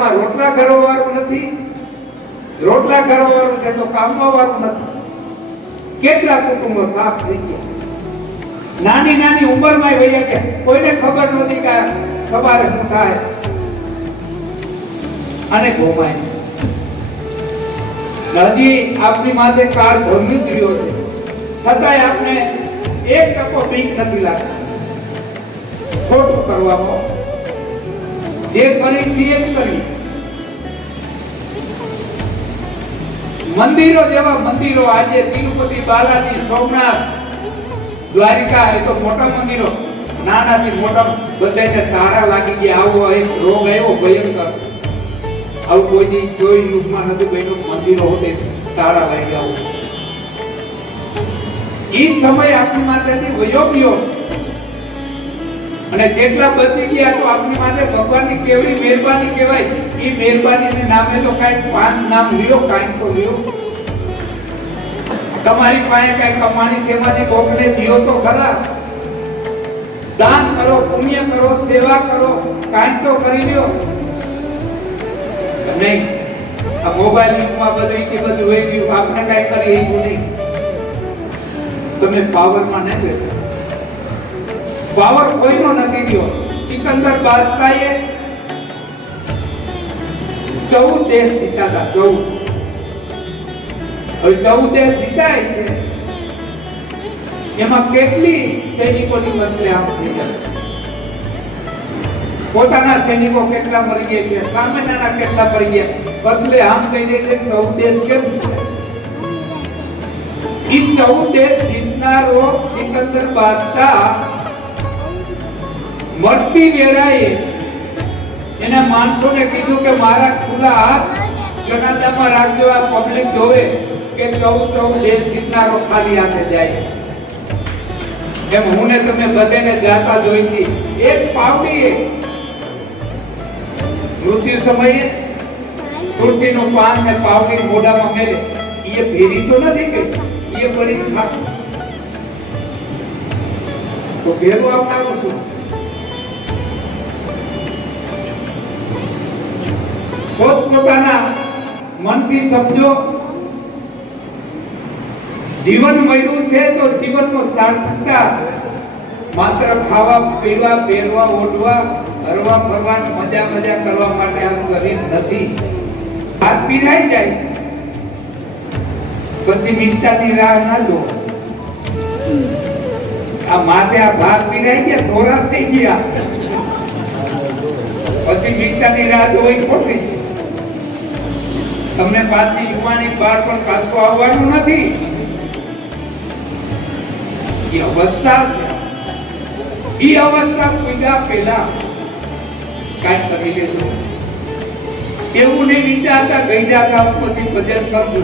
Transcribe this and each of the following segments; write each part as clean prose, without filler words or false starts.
ઘરમાં રોટલા કરવાવાળું નથી, રોટલા કરવાવાળું છે તો કામવાળું નથી. કેટલા કુટુંબો સાફ થઈ ગયા, નાની નાની ઉંમરમાં વહી ગયા, કોઈને ખબર નહોતી કે સવારે શું થાય અને ઘોમાય. હજી આપની માથે કાળ ધર્યું જ રહ્યો છે, છતાંય આપને એક ટકો બીક નથી લાગતી ખોટું કરવામાં. જે કરી છીએ જ કરી. મંદિરો જેવા મંદિરો આજે તિરુપતિ, બાલાજી, સોમનાથ, દ્વારિકા એ તો મોટા મંદિરો, નાનાથી મોટા બધાને તારા લાગી ગયા. આવો એક રોગ આવ્યો ભયંકર, આવું કોઈ યુગમાં નથી બન્યું. મંદિરો હોતે તારા લાગી આવું. એ સમય આપણી માટેથી વયો ગયો અને જેટલા બચી ગયા તો આપણી માટે ભગવાનની કેવડી મહેરબાની કહેવાય. એ મહેરબાનીને નામે તો કાંઈક પાંચ નામ લ્યો, કાંઈક તો લ્યો. તમારી પાસે કઈ કમાણી તેમાંથી કોકને દિયો તો ખરા. દાન કરો, પુણ્ય કરો, સેવા કરો, કાંઈક તો કરી લ્યો. નહીં આ મોબાઈલ યુગમાં બધું કે બધું હોય ગયું, આપણે કઈ કરી એવું નહીં. તમે પાવરમાં ન બેઠો, પાવર કોઈનો નથી ગયો. સિકંદર બાદશાહે 14 દેશ જીત્યા હતા. 14 હવે 14 દેશ જીતાય છે, એમાં કેટલી સૈનિકોની બદલે આમ થઈ જાય. પોતાના સૈનિકો કેટલા મરી ગયા છે, સામેના કેટલા મરી ગયા, બદલે આમ કહી દે છે 14 દેશ કેમ જીત્યા. ઈ 14 દેશ જીતનારો સિકંદર બાદશાહ મરતી વેળાએ એના માણસોને કીધું કે મારા ખુલ્લા હાથ જનાદામાં રાખજો. આ પબ્લિક જોવે કે 14 દેશ જીતનારો ખાલી હાથે જાય. એમ હું ને તમે બધાને જાતા જોઈતી. એક પાવડીએ મૃત્યુ સમયે તુલસીનું પાન ને પાવડી મોઢામાં મેલે. એ ભેરી તો નથી કે એ પડી ખાતું તો ભેરું આપનારું છું. પોતપોતાના મનથી સમજો. જીવન મળ્યું છે તો જીવનનો સાર્થકતા માત્ર ખાવા પીવા, પહેરવા, ઓઢવા, હરવા ફરવા, મજા કરવા માટે આ શરીર નથી. હાથ પીરાઈ જાય પછી મિષ્ટાની રાહ ના લો. આ માથે આ ભાત પીરાઈ ગયા, ધોરા થઈ ગયા, પછી મિષ્ટાની રાહ જોઈ ખોટી. તમને પાછી યુવાની બાળ પણ કાચકો આવવાનું નથી. એ અવસ્થા છે. એ અવસ્થા પૂજા પહેલા કાંઈ કરી લેજો. એવું નહીં વિચારતા ગઈડા કામ પછી ભજન કરજો,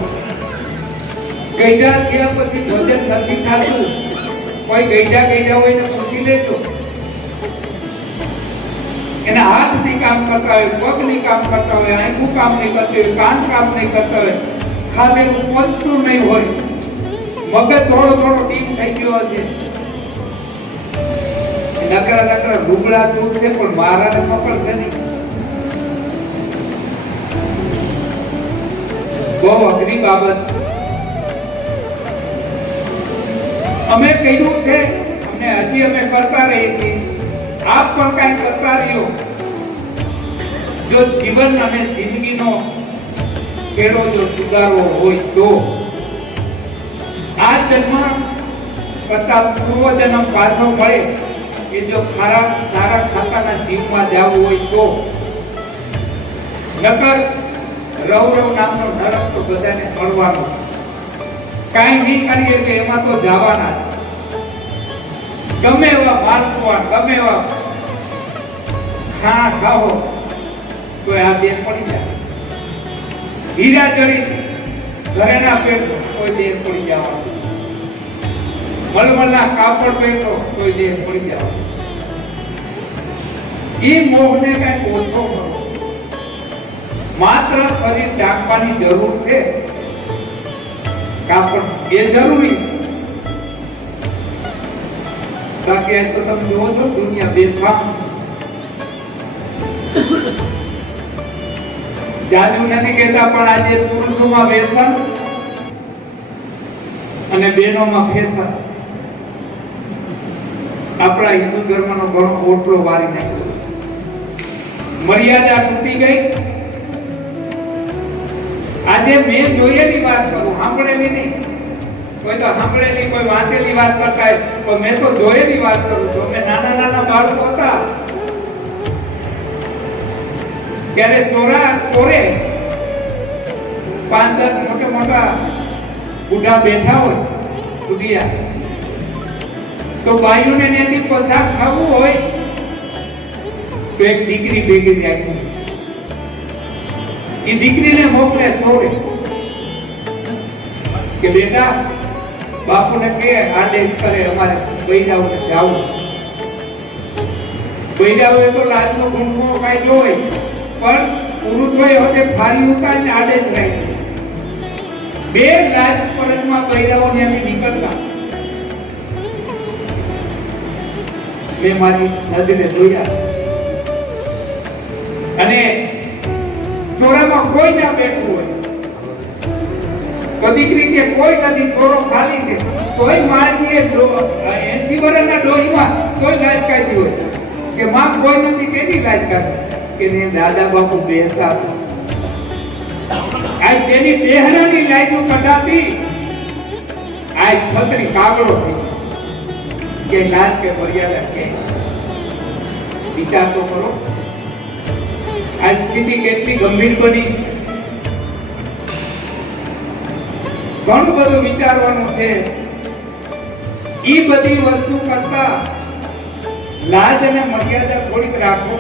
ગઈડા થયા પછી ભજન નથી થતું. કોઈ ગઈડા હોય તો પૂછી લેજો. એના હાથથી કામ કરતા હોય, પગની કામ કરતા હોય, આંખું કામ નહીં કરતી હોય, કાન કામ નહીં કરતા હોય, ખાધેલું પચતું નહીં હોય, મગજ થોડો ટીમ થઈ ગયો છે, નકરા લુગડા ચૂક છે પણ મારાને પકડ છે નહીં. બહુ અઘરી બાબત. અમે કહ્યું છે અને હજી અમે કરતા રહીએ છીએ. આપ પણ કઈ કરતા રહ્યો. જો જીવન અને જિંદગીનો કેળો જો સુધારવો હોય તો આ જન્મ કરતા પૂર્વ જન્મ પાછો મળે કે જો સારા ખાતાના જીવમાં જવું હોય તો. નકર રવ નામનો નરક તો બધાને મળવાનો. કાંઈ નહીં કરીએ કે એમાં તો જવાના. ગમે એવા માલપુઆ, ગમે એવા ખાણા ખાઓ તો આ દેહ પડી જાય. હીરા જડી ઘરેના પહેરશો કોઈ દેહ પડી જવાનો. મલમલના કાપડ પહેરશો કોઈ દેહ પડી જવાનો. એ મોહને કઈ ઓછો કરો. માત્ર શરીર ઢાંકવાની જરૂર છે. કાપડ એ જરૂરી. બાકી આજ તો તમે જોવો છો દુનિયા બેફામ. જાજુ નથી કહેતા પણ આજે પુરુષોમાં વ્યસન અને બહેનોમાં ફેશન આપણા હિન્દુ ધર્મનો ઘણો ઓટલો વારી નાખ્યો. મર્યાદા તૂટી ગઈ. આજે મેં જોયેલી વાત કરું, સાંભળેલી નહીં. કોઈ તો સાંભળેલી, કોઈ વાંચેલી વાત કરતા હોય, પણ મેં તો જોયેલી વાત કરું છું. અમે નાના બાળકો હતા ત્યારે ચોરે 5-10 મોટા બુઢા બેઠા હોય બુઢિયા, તો ભાઈઓને ત્યાંથી પસાર થવું હોય તો એક દીકરી ભેગી રાખી, એ દીકરીને મોકલે ચોરે કે બેટા બાપુને કે આદેશ કરે અમારે બૈરાઓને જાવું. બૈરાઓએ તો લાજનો ગુણગુણો કાઢ્યો હોય, પણ પુરુષોએ હવે ફારી ઉતારીને આદેશ રાખ્યો. બે રાજ પરતમાં બૈરાઓ ત્યાંથી નીકળતા મેં મારી નજરે જોયા. અને ચોરામાં કોઈ ના બેઠું હોય તો દીકરી કે કોઈ નથી, ચોરો ખાલી છે, તોય મારી 80 વર્ષના ડોહીમાં કોઈ લાજ કાઢી હોય કે માં કોઈ નથી, કેની લાજ કાઢી કે ને દાદા બાપુ બેસતા આજ તેની દેહરાની લાઈનો કઢાતી આજ છત્રી કાગડો થઈ કે લાજ કે મર્યાદા કે વિચાર તો કરો. આજ સ્થિતિ કેટલી ગંભીર બની. ઘણું બધું વિચારવાનું છે. ઈ બધી વસ્તુ કરતા લાજ અને મર્યાદા થોડીક રાખો.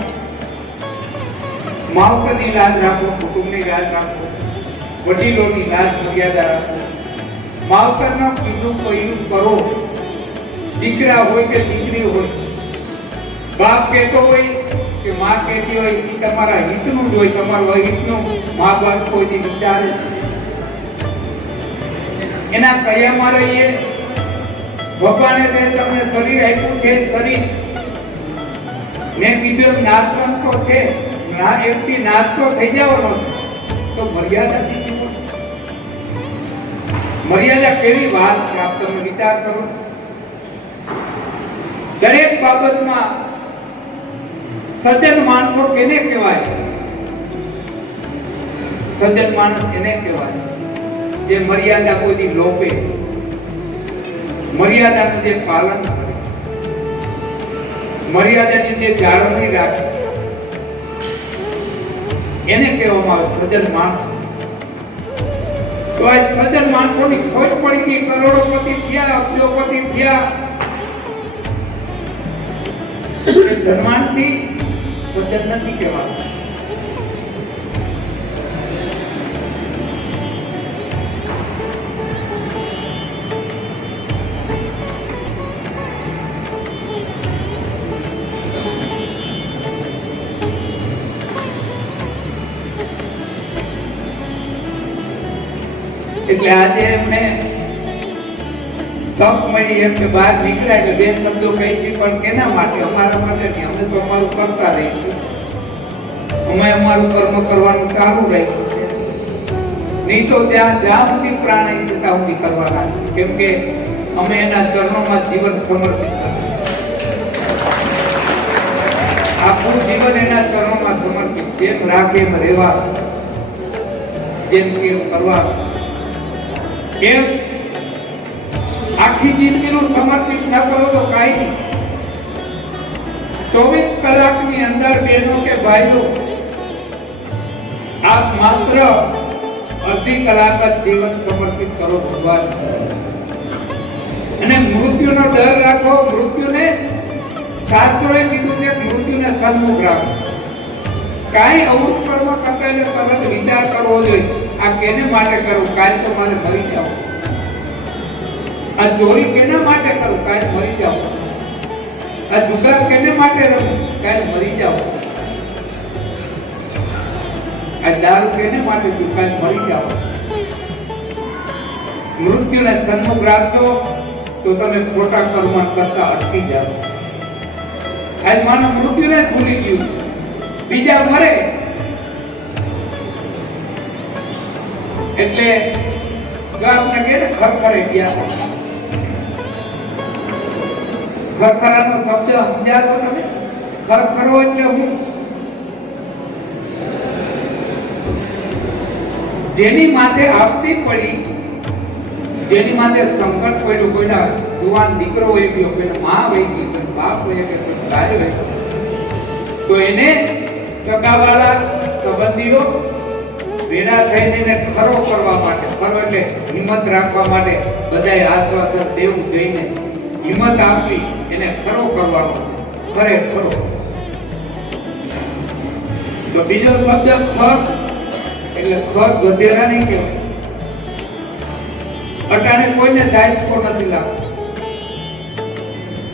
માવતરની લાજ રાખો, કુટુંબની લાજ રાખો, વડીલોની લાજ મર્યાદા રાખો. માવતરનો કીધું કયું કરો. દીકરા હોય કે દીકરી હોય, બાપ કહેતો હોય કે માં કહેતી હોય, એ તમારા હિતનું જ હોય, તમારું હિતનું મા બાપ કોઈ વિચારે એના કયામાં રહીએ. ભગવાને તમને શરીર આપ્યું છે, શરીર મેં કીધું નાચવાનું તો છે, એકથી નાચતો થઈ જવાનો તો મર્યાદા શીખી. મર્યાદા કેવી વાત છે, આપ તમે વિચાર કરો. દરેક બાબતમાં સજ્જન માણસો કેને કહેવાય? સજ્જન માણસ એને કહેવાય જે મર્યાદા કોઈ લોપે, મર્યાદાનું જે પાલન કરે, મર્યાદાની જે જાળવણી રાખે, એને કહેવામાં આવે સજ્જન માણસ. તો આ સજ્જન માણસોની ખોજ પડી ગઈ. કરોડોપતિ થયા, અબજોપતિ થયા, ધનવાનથી સજ્જન નથી કહેવાતું. એટલે આજે એમને તક મળી એમ કે બહાર નીકળ્યા કે બે શબ્દો કહી છે, પણ કેના માટે? અમારા માટે નહીં. અમે તો અમારું કરતા રહીશું. અમે અમારું કર્મ કરવાનું ચાલુ રહીશું. નહીં તો જ્યાં સુધી પ્રાણ આવી ત્યાં સુધી કરવાના. કેમ કે અમે એના ચરણોમાં જીવન સમર્પિત કર્યું. આપણું જીવન એના ચરણોમાં સમર્પિત. જેમ રાખે એમ રહેવા, જેમ કેમ કરવા, કેમ આખી જિંદગીનું સમર્પિત ન કરો તો કાંઈ નહીં. 24 કલાકની અંદર બહેનો કે ભાઈઓ આપ માત્ર અડધી કલાક જ જીવન સમર્પિત કરો ભગવાન. અને મૃત્યુનો ડર રાખો. મૃત્યુને શાસ્ત્રોએ કીધું છે મૃત્યુને સન્મુખ રાખો. કાંઈ અવૃત કર્મ કરતા તરત વિચાર કરવો જોઈએ, આ કેને માટે કરું? કાલ તો મારે મરી જાવ. આ ચોરી કેને માટે કરું? કાલ મરી જાવ. આ જુગાર કેને માટે રમું? કાલ મરી જાવ. આ દારૂ કેને માટે છું? કાલ મરી જાવ. મૃત્યુને સન્મુખ રાખજો તો તમે ખોટા કર્મ કરતા અટકી જાવ. આજ માનવ મૃત્યુને જ ભૂલી ગયું. બીજા મરે એટલે જો આપણે કહે ને ખરખરે ગયા, ખરખરાનો શબ્દ સમજ્યા છો તમે? ખરખરો એટલે હું જેની માથે આપતી પડી, જેની માથે સંકટ પડ્યું, કોઈના જુવાન દીકરો હોય ગયો, કોઈના મા હોય ગઈ, કોઈ બાપ હોય કે કોઈ ભાઈ હોય, તો એને સગાવાળા સંબંધીઓ ભેગા થઈને એને ખરો કરવા માટે, ખરો એટલે હિંમત રાખવા માટે બધાએ આશ્વાસન દેવું જોઈને હિંમત આપી એને ખરો કરવાનો, ખરેખરો. તો બીજો શબ્દ ખર એટલે ખર ગધેડા નહીં કહેવાય. અટાણે કોઈને દાયકો નથી લાગતો,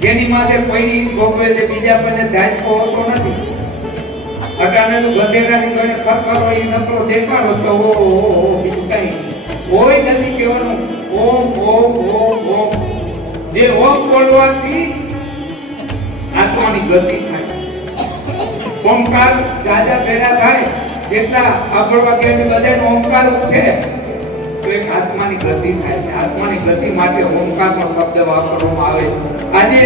જેની માથે કોઈની ભોગવે છે બીજા કોઈને દાયકો હોતો નથી. અટાણે તો ગધેડાની કોઈને ખરખરો એ નકરો દેખાડો તો ઓ બીજું કઈ કોઈ નથી કહેવાનું. ઓમ ઓમ ઓમ ઓમ, જે ઓમ બોલવાથી આત્માની ગતિ થાય. ઓમકાર જાજા ભેગા થાય, જેટલા આપણવા કે બધાનો ઓમકાર ઉઠે તો એક આત્માની ગતિ થાય છે. આત્માની ગતિ માટે ઓમકારનો શબ્દ વાપરવામાં આવે. આજે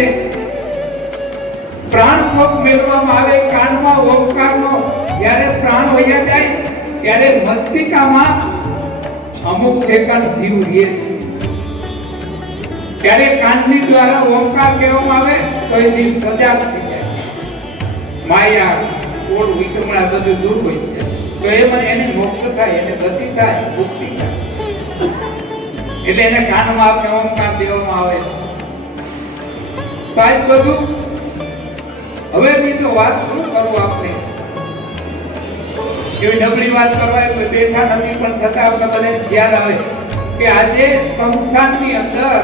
પ્રાણ ફોક મેળવવામાં આવે કાનમાં ઓમકારનો. જ્યારે પ્રાણ વયા જાય ત્યારે મસ્તિકામાં અમુક સેકન્ડ જીવ રહે છે. ત્યારે કાનની દ્વારા ઓમકાર કહેવામાં આવે તો એ જીવ સજાગ થઈ જાય. માયા કોળ વિકમણા બધું દૂર હોય છે. તો એ મને એને મોક્ષ થાય, એને ગતિ થાય, મુક્તિ થાય. એટલે એને કાનમાં આપણે ઓમકાર દેવામાં આવે. તો આજ બધું હવે બીજો વાત શું કરવું આપણે? એવી નબળી વાત કરવા કોઈ બેઠા નથી, પણ છતાં આપણે બધાને ખ્યાલ આવે કે આજે સંસારની અંદર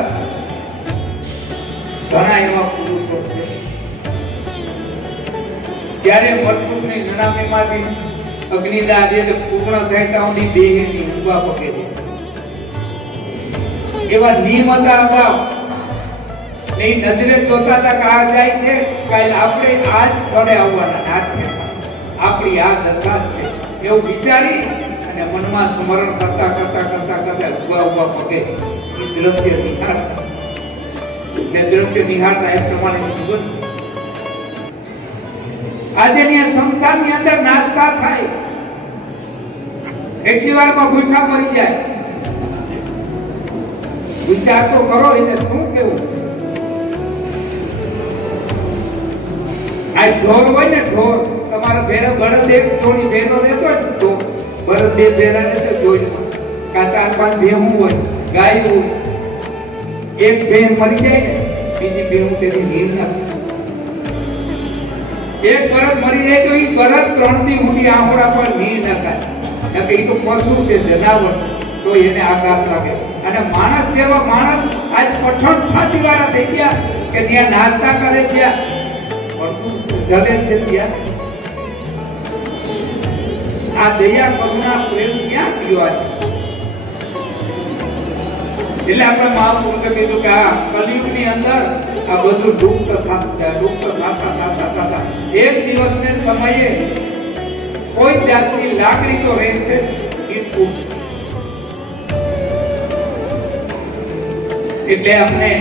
ઘણા એવા પુરુષો છે. ત્યારે મરતુકની નનામીમાંથી અગ્નિદાહ જે પૂર્ણ થતા સુધી દેહની ઉભા પકે છે. એવા નિયમતા અભાવ નહીં નજરે જોતા હતા કે આ જાય છે, કાલ આપણે આ જ ફળે આવવાના નાટ્ય, આપણી આ દશા છે એવું વિચારી અને મનમાં સ્મરણ કરતા કરતા કરતા કરતા ઉભા ઉભા પગે એ દ્રશ્ય નિહાળતા. ને દ્રશ્ય નિહાળતા એ પ્રમાણે જીવન આજે સંસારની અંદર નાચતા થાય. એટલી વારમાં ભૂખા મરી જાય. વિચાર તો કરો એને શું કેવું? આ ઢોર હોય ને, ઢોર તમારા ભેરો બળદ એક થોડી ભેરો રહેતો હોય તો બળદ બે ભેરા રહેતો જોઈ કા 4-5 ભેહું હોય, ગાય હોય. એક ભેહ મરી જાય ને બીજી ભેહું તેની નીર નાખે. એક બળદ મરી જાય તો એ બળદ 3 દી સુધી આંખોડા પર નીર નાખાય. કે એ તો પશુ છે, જનાવર, તો એને આઘાત લાગે. અને માણસ જેવા માણસ આજ પઠણ છાતી વાળા થઈ ગયા કે ત્યાં નાચતા કરે ત્યાં જલે છે ત્યાં. આ દયા કરુણા પ્રેમ ક્યાં ગયો આજે? એટલે આપણે મહાપુરુષે કીધું કે આ કલિયુગની અંદર આ બધું લુપ્ત થતા એક દિવસને સમયે કોઈ જાતની લાગણી તો રહેશે. એટલે આપણે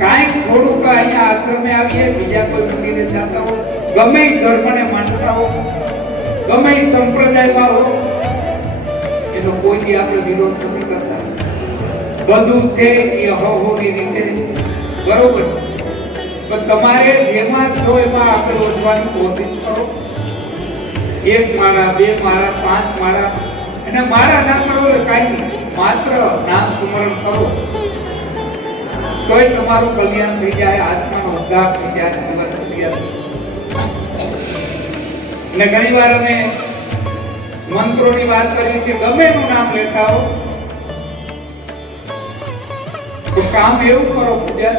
કાંઈક થોડુંક અહીંયા આશ્રમે આવીએ, બીજા કોઈ મંદિરે જતા હો, ગમે ધર્મને માનતા હો, ગમે સંપ્રદાયમાં હો, એનો કોઈ આપણે વિરોધ નથી કરતા. બધું છે એ અહોની રીતે બરોબર. પણ તમારે જેમાં છો એમાં આપણે વધવાની કોશિશ કરો. 1 માળા 2 માળા 5 માળા અને માળા ના કરો કાંઈ નહીં, માત્ર નામ સ્મરણ કરો તોય તમારું કલ્યાણ થઈ જાય, આત્માનો ઉદ્ધાર થઈ જાય, જીવન થઈ જાય. અને ઘણી વાર અમે મંત્રોની વાત કરી છે, ગમે એનું નામ લેતા હો તો કામ એવું કરો પૂજા,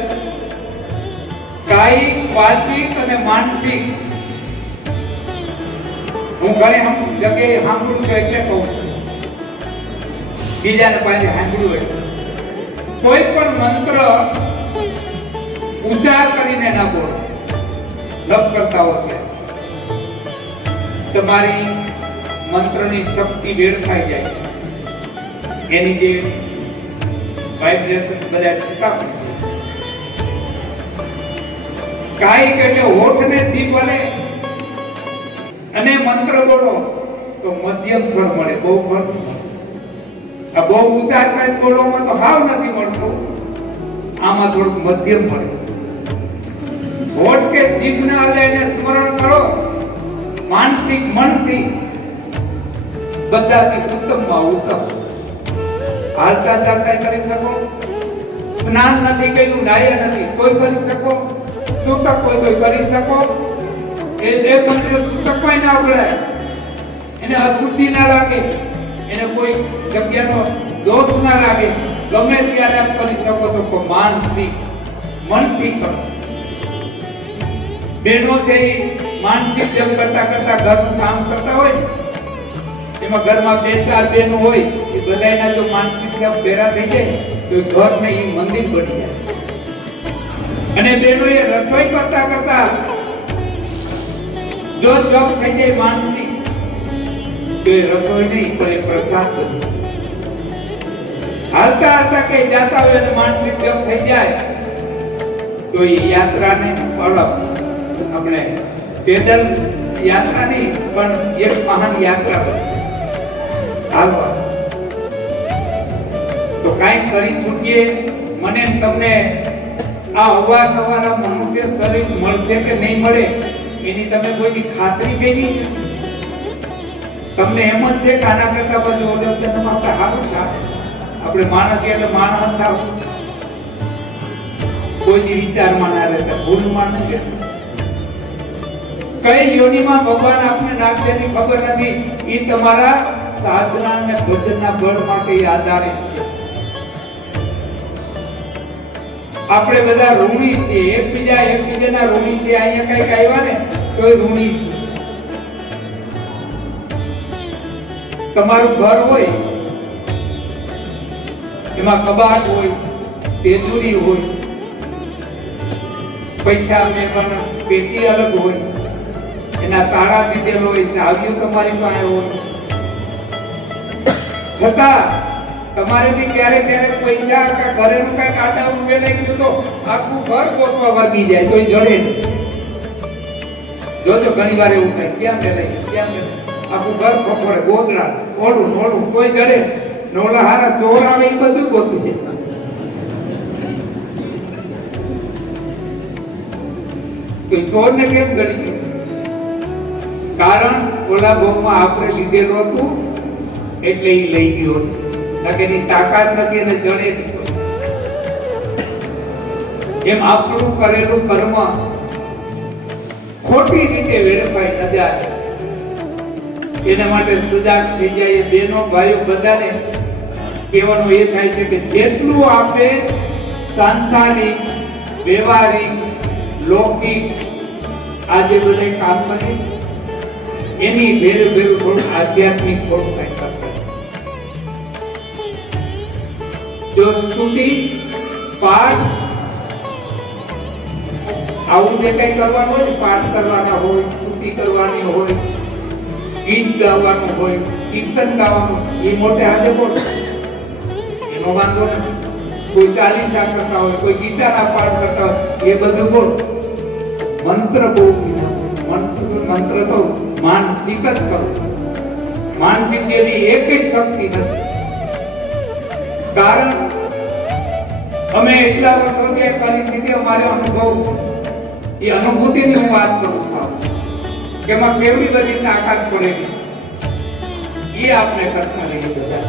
કાયિક, વાચિક અને માનસિક. હું ઘરે જગ્યાએ સાંભળું છું એટલે કહું છું, બીજાને પાસે સાંભળ્યું હોય. કોઈ પણ મંત્ર ઉચ્ચાર કરીને ના બોલો, લપ કરતા હો તમારી મંત્રની શક્તિ વેડફાઈ જાય છે. એની જે વાઇબ્રેશન બધા છૂટા કાયિક એટલે હોઠને જીભ વડે અને મંત્ર બોલો તો મધ્યમ ફળ મળે, બહુ ફળ નહીં મળે. આ બહુ ઊંચા કાંઈ બોલોમાં તો હાવ નથી મળતું, આમાં થોડુંક મધ્યમ મળે. હોઠ કે જીભને લઈને સ્મરણ કરો માનસિક મનથી, બધાથી ઉત્તમમાં ઉત્તમ. હાલતા ચાલતા કરી શકો, સ્નાન નથી કર્યું, નાયા નથી, કોઈ કરી શકો, સૂતક કોઈ કરી શકો. એ મંત્ર સૂતક કોઈ ના ઉગડાય, એને અશુદ્ધિ ના લાગે, એને કોઈ જગ્યાનો દોષ ના લાગે, ગમે ત્યારે આપ કરી શકો તો માનસિક મનથી કરો. બહેનો છે માનસિક જપ કરતા કરતા ઘરનું કામ કરતા હોય, એમાં ઘરમાં 2-4 બહેનો હોય, એ બધાના જો માનસિક જપ ભેરા થઈ જાય તો ઘર ને એ મંદિર બની જાય. અને બહેનો એ રસોઈ કરતા કરતા જો જપ થઈ જાય માનસિક, તો એ રસોઈ નહીં પણ એ પ્રસાદ બની. હાલતા હાલતા કઈ જાતા હોય અને માનસિક જપ થઈ જાય તો એ યાત્રાને અલગ, આપણે પેદલ યાત્રા નહીં પણ એક મહાન યાત્રા બની. હાલવા તો કઈ કરી છૂટીએ. મને તમને આ અવારનવાર મનુષ્ય શરીર મળશે કે નહીં મળે એની તમે કોઈ ખાતરી કરી? તમને એમ જ છે કે આના કરતા બધું ઓર્ડર જન્મમાં સારું થાય, આપણે માણસ એટલે માણસ થાવ, કોઈ વિચારમાં ના રહેતા ભૂલમાં નથી. કઈ યોનિમાં ભગવાન આપને નાખશે એની ખબર નથી. એ તમારા સાધના અને ભજનના બળ માટે આધારિત છે. આપણે બધા ઋણી છીએ, એકબીજાના ઋણી છે. અહીંયા કઈક આવ્યા ને તો ઋણી છે. તમારું ઘર હોય, એમાં કબાટ હોય, તેજુરી હોય, પૈસા મેળવવાના પેટી અલગ હોય, એના તાળા દીધેલો હોય, ચાવીઓ તમારી પાસે હોય, છતાં તમારેથી ક્યારેક ક્યારેક પૈસા કે ઘરેનું કઈક આડાનું વેલાઈ ગયું તો આખું ઘર ગોતવા વર્ગી જાય તો જડે નહીં. જોજો ઘણી વાર એવું થાય, ક્યાં વેલાઈ ક્યાં વેલાઈ, આખું ઘર ખોખોડે, ગોદડા ઓળું ઓળું કોઈ જડે. નોલા હારા ચોર આવે એ બધું ગોતું છે. તો ચોર ને કેમ ગણી ગયો? કારણ ઓલા ભોગમાં આપણે લીધેલું હતું એટલે એ લઈ ગયો. એની તાકાત નથી અને જડે નહીં. એમ આપણું કરેલું કર્મ ખોટી રીતે વેડફાઈ ન જાય એના માટે સજાગ થઈ જાય. બહેનો ભાઈઓ બધાને કહેવાનું એ થાય છે કે જેટલું આપણે સાંસારિક વ્યવહારિક લૌકિક આજે બધા કામ કરે એની ભેરું ભેરું થોડું આધ્યાત્મિક થોડું કઈ કરતા. જો સ્તુતિ પાઠ આવું જે કઈ કરવાનું હોય, પાઠ કરવાના હોય, સ્તુતિ કરવાની હોય, ગીત ગાવાનું હોય, કીર્તન ગાવાનું, એ મોટે હાથે બોલ, એનો વાંધો નથી. કોઈ ચાલીસા કરતા હોય, કોઈ ગીતાના પાઠ કરતા હોય, એ બધું બોલ. મંત્ર બહુ મંત્ર તો માનસિક જ કરો. માનસિક જેની એક જ શક્તિ નથી. કારણ અમે એટલા વર્ષોથી કરી દીધી, અમારે અનુભવ છે. એ અનુભૂતિની હું વાત કરું છું કે એમાં કેવડી બધી તાકાત પડે એ આપણે કરતા રહીએ બધા.